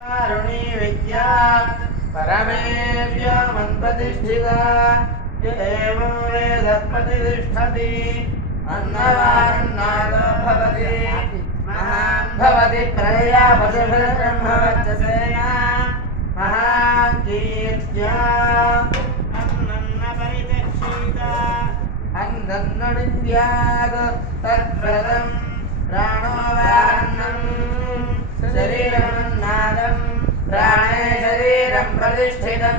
कारुणी विद्या परमेभ्यो मन्प्रतिष्ठिता य एवं वेद प्रतिष्ठति अन्नवान्नादो भवति महान् भवति प्रजया पशुभिर्ब्रह्मवर्चसेन महान् कीर्त्या अन्नन्न परिदक्षिता अन्नन्नडिन्द्यात् तद्व्रतं प्राणो वान्नं शरीरमन्नादं प्राणे शरीरं प्रतिष्ठितं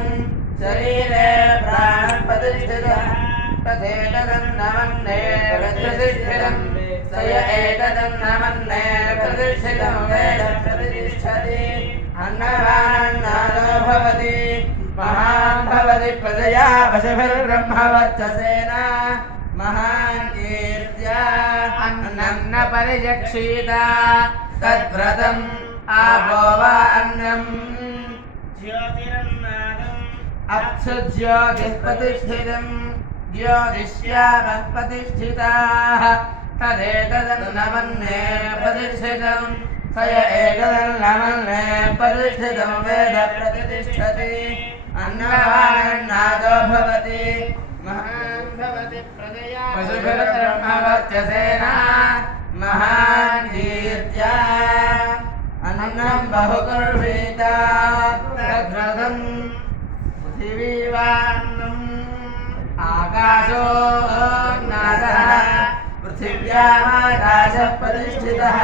शरीरे प्राणं प्रतिष्ठितः तदेतदन्नमन्ने प्रतिष्ठितं स य एतदन्नमन्ने प्रतिष्ठितं वेद प्रतिष्ठति अन्नवान्नादो भवति महान् भवति प्रजया पशुभिर्ब्रह्मवर्चसेन महान् कीर्त्या अन्नन्न परिजक्षीता तद्व्रतम् आपो वा अन्नम् ज्योतिरन्नादम् अप्सु ज्योतिः प्रतिष्ठितम् ज्योतिष्यामः प्रतिष्ठिताः तदेतदन्नमन्ने प्रतिष्ठितम् स य एतदन्नमन्ने प्रतिष्ठितं वेद प्रतिष्ठति अन्नवान्नादो भवति महान् भवति प्रजया पशुभिर्ब्रह्मवर्चसेन महान् कीर्त्या अन्नं बहुकुर्वीत तद्व्रतं पृथिवीवान्नम् आकाशो नादः पृथिव्यामाकाशः प्रतिष्ठितः